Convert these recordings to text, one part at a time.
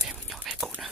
thêm một nhỏ cái cũ nữa.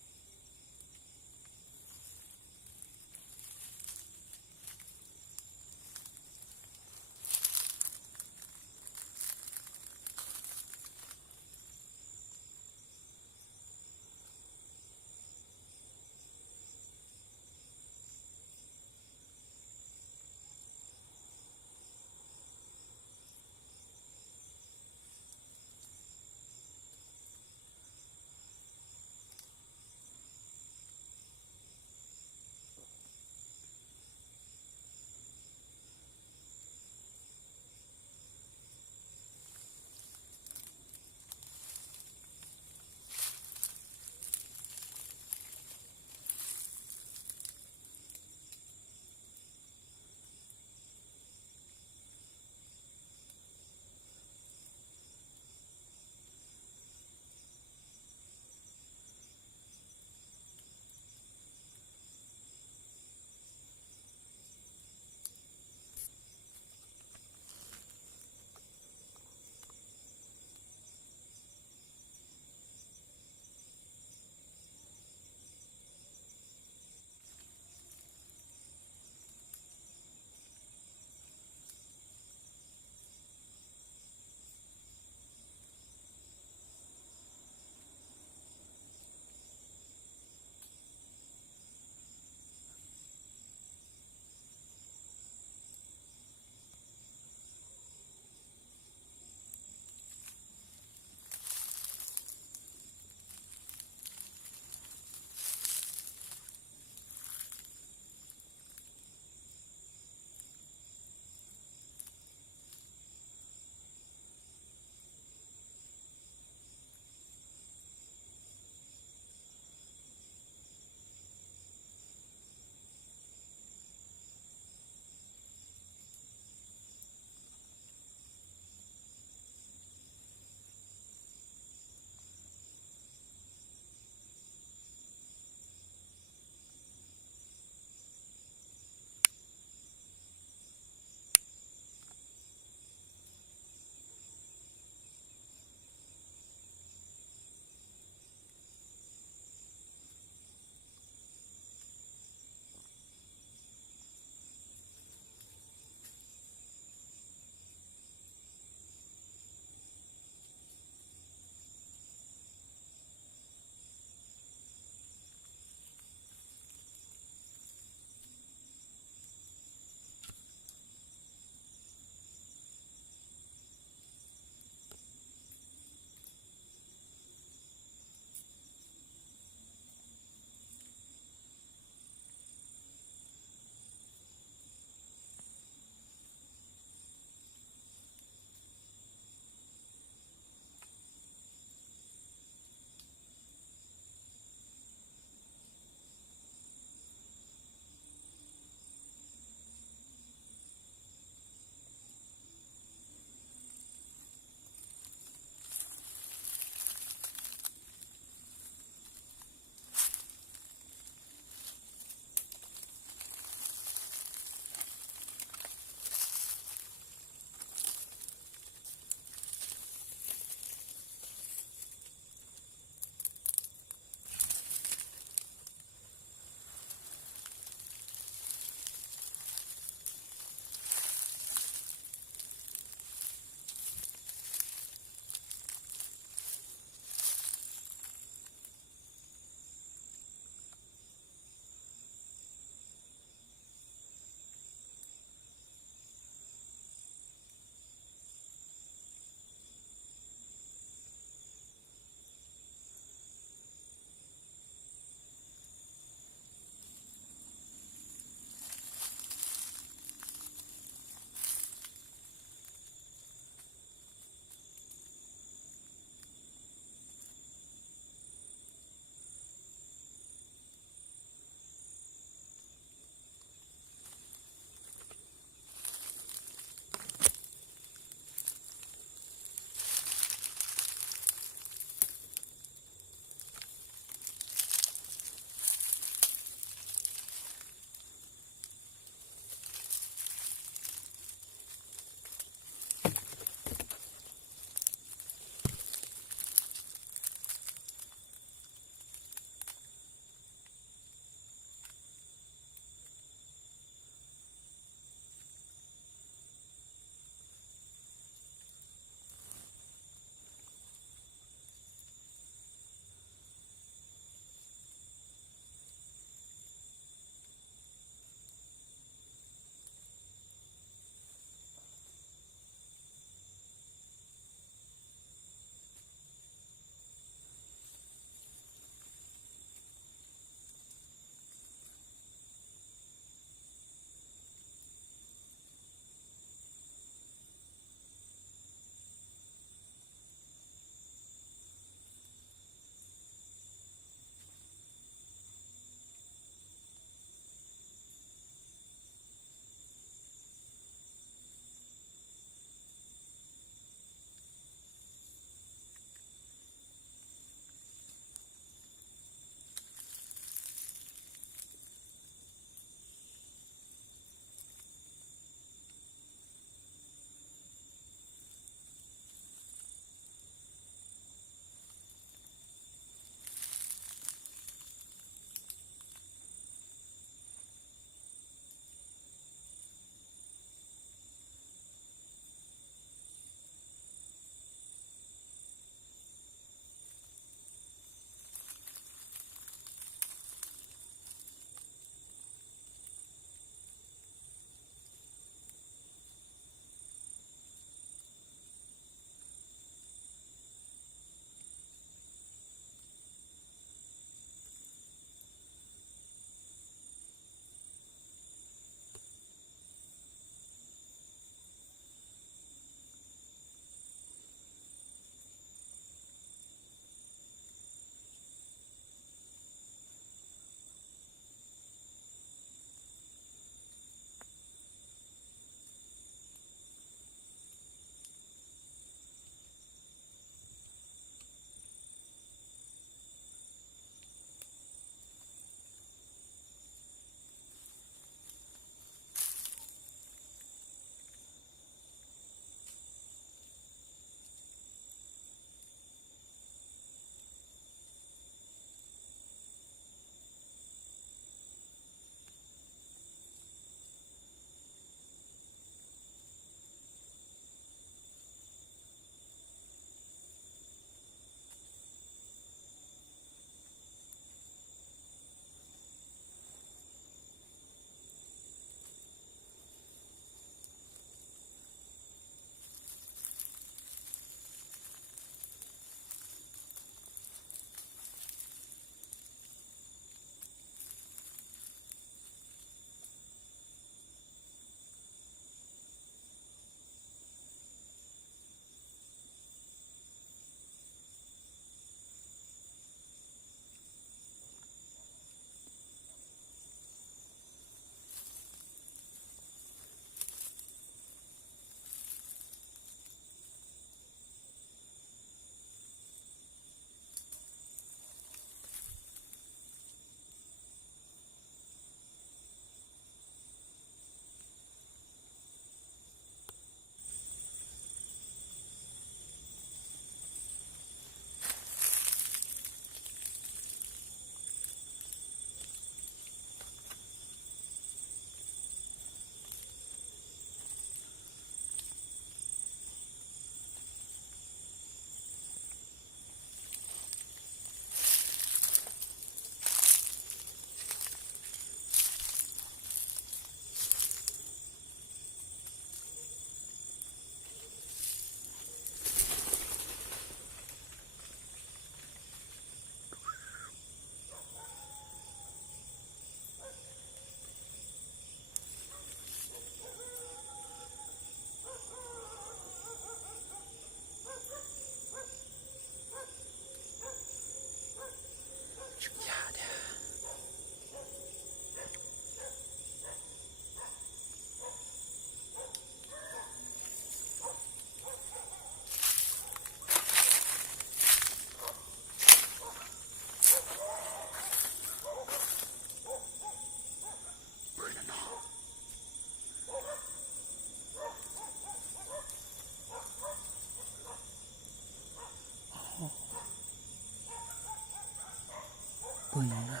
bơi nó là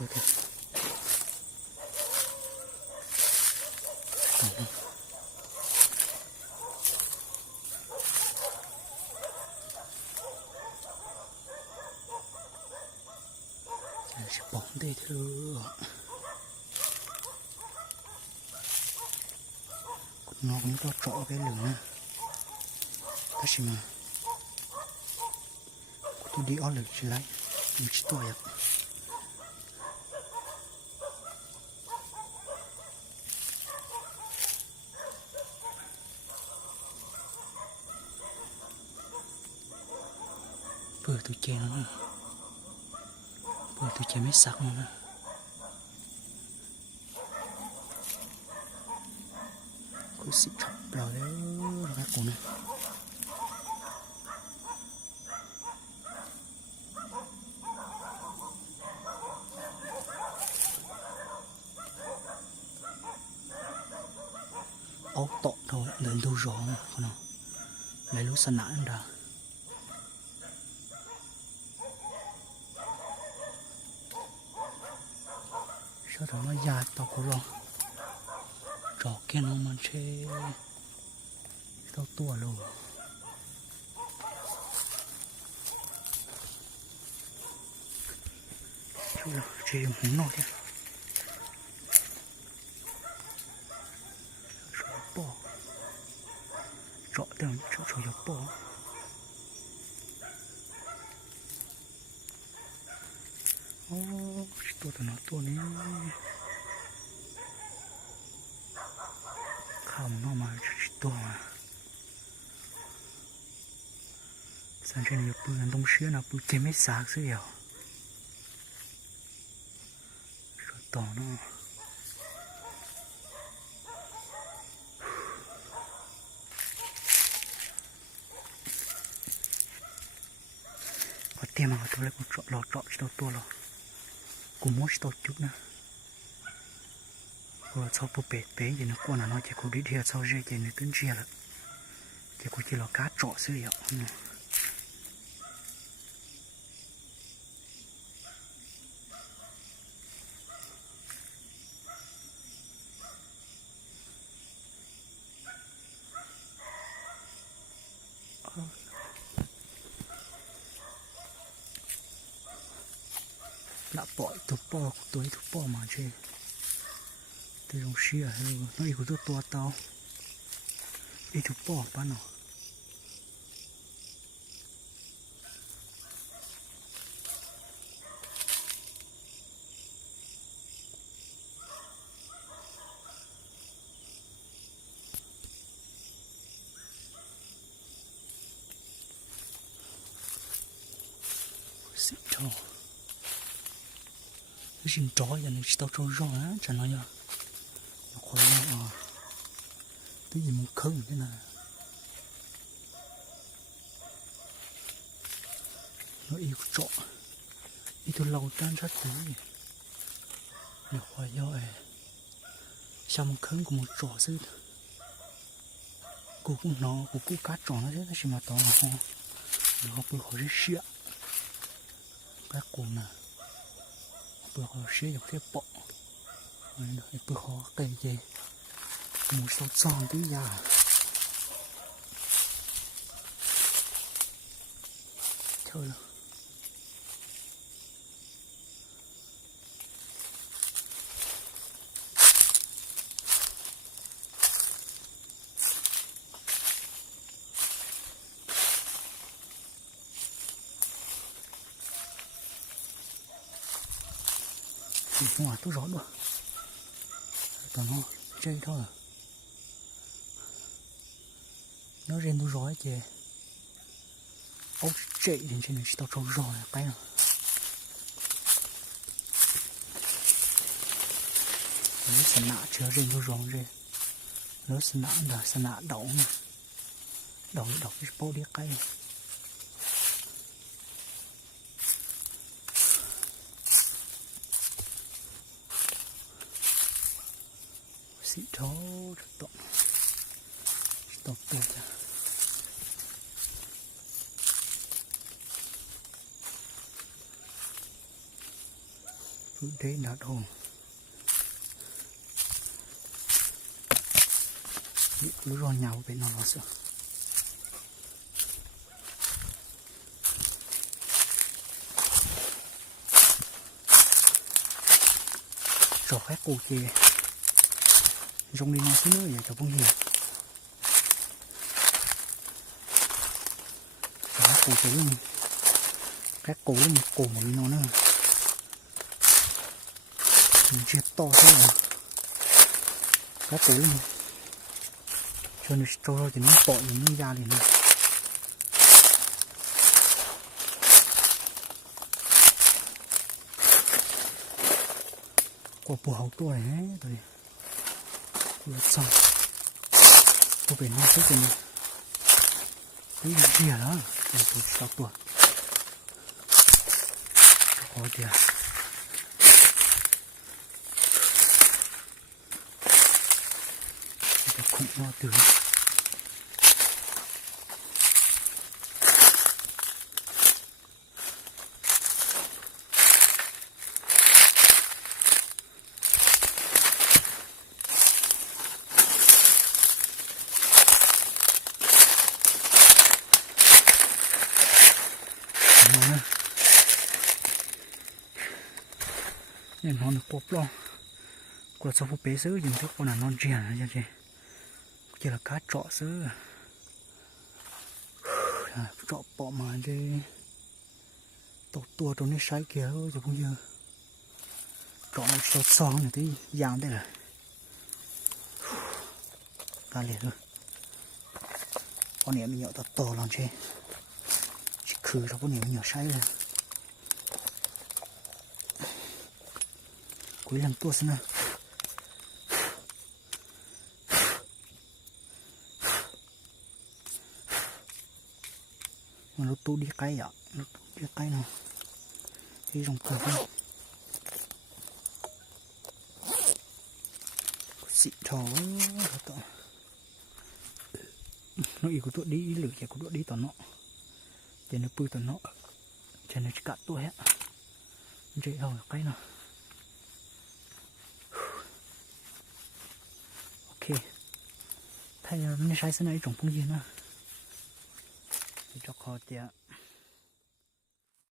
bơi kìa sẽ bóng đây thưa nó cũng có trọ cái lửa cái gì mà tôi đi ăn được chỉ lấy mình chỉ tôi ạ vừa tôi chơi nó vừa tôi chơi mấy sạc nó cứ xịt chọc rồi đấy các cô này áo tọ thôi lên đâu rõ mà con nào lấy lúa sân nãy đã sau đó nó dài tao có rồi trò kia nó mà chơi tao tua luôn chú là chơi không nổi đấy bỏ trọ tưởng chỗ chỗ dọc bỏ ô tôi tao nói tôi này không nó mà chỉ tôi mà sáng trên này bữa ăn đông xía nào bữa chế mấy sạc xíu rồi tỏ nó có tiền mà tôi lấy một trọ lò trọ cho tôi lò cũng muốn tôi chút nữa rồi sau bữa bể bể gì nó qua là nó chỉ có đi theo sau dây chỉ nó tính chia là chỉ có chỉ là cá trọ xíu rồi đã bỏ tụt bò tuổi tụt bò mà chơi từ trong xia nó yêu tụt to tao đi tụt bò bán nó xịt cho cái gì chó vậy này tao cho rõ á chẳng nói nha nó khó lắm cái gì muốn khơi thế này nó yêu trọ đi từ lâu tan rất tới nó khó do sao muốn khơi của một trọ chứ cô cũng nó cô cũng cá trọ nó thế chứ mà tao nó bự khó rất xịa các cô nè bữa họ xé dọc theo bộ bữa họ cây gì một số tròn tí ra thôi rồi ngoài tôi rót được tao nó chơi thôi nó riêng tôi rói chứ ốc chạy đến trên này tao trâu rồi cái nào nó sẽ nạ chưa riêng tôi rói rồi nó sẽ nạ đậu nè đậu cái bó đĩa cái này xịt thấu tọt tọt đấy đã đồ lúa rò nhau bên nó sợ rồi các cô chê trong đi nó xíu nữa vậy cho bông gì rồi các cô chê luôn các cô luôn cổ một nó nữa mình chia to thế rồi các cô luôn cho nó cho thì nó bỏ những nó ra liền luôn quả bùa hậu tua này rồi lật xong tôi phải nói cái này cái gì đó tôi sao tua có tiền khủng nó từ nên nó được bóp lo còn sau phụ bé sứ dùng thức con là non chèn ra chứ kia là cá trọ sứ trọ bỏ mà đi tột tua trong cái sái kia rồi cũng như trọ một số son này tí giang đây là cá liệt rồi con này mình nhậu to lòng chơi chỉ khử rồi con này mình nhậu sái rồi cuối lần tua xem nào mà nó tu đi cái ạ nó đi cái nào đi trong cửa không xị thò nó ý của tôi đi lử chỉ của tôi đi toàn nó chỉ nó bươi toàn nó chỉ nó cắt tôi hết dễ đâu cái nào ok thay nó sai thế này trồng phong gì nữa cho khó tiệt